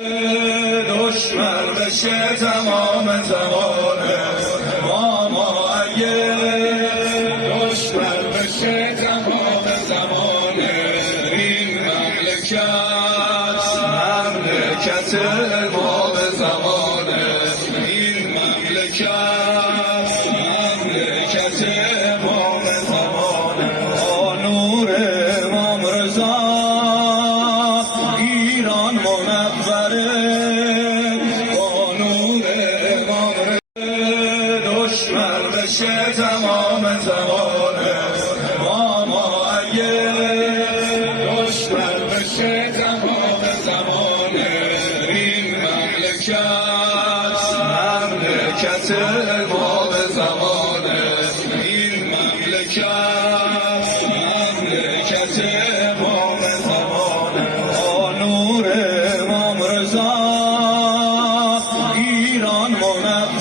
دشمن بشه تمام زمانه ماما، اگه دشمن بشه تمام زمانه این مملکت امام زمانه، این مملکت امام زمانه. نور امام رضا ایران منوره، با نور امام رضا دشمن بشه تمام زمانه ماما، اگه دشمن بشه تمام زمانه این مملکت امام زمانه، این مملکت امام زمانه. نور امام رضا ایران منوره.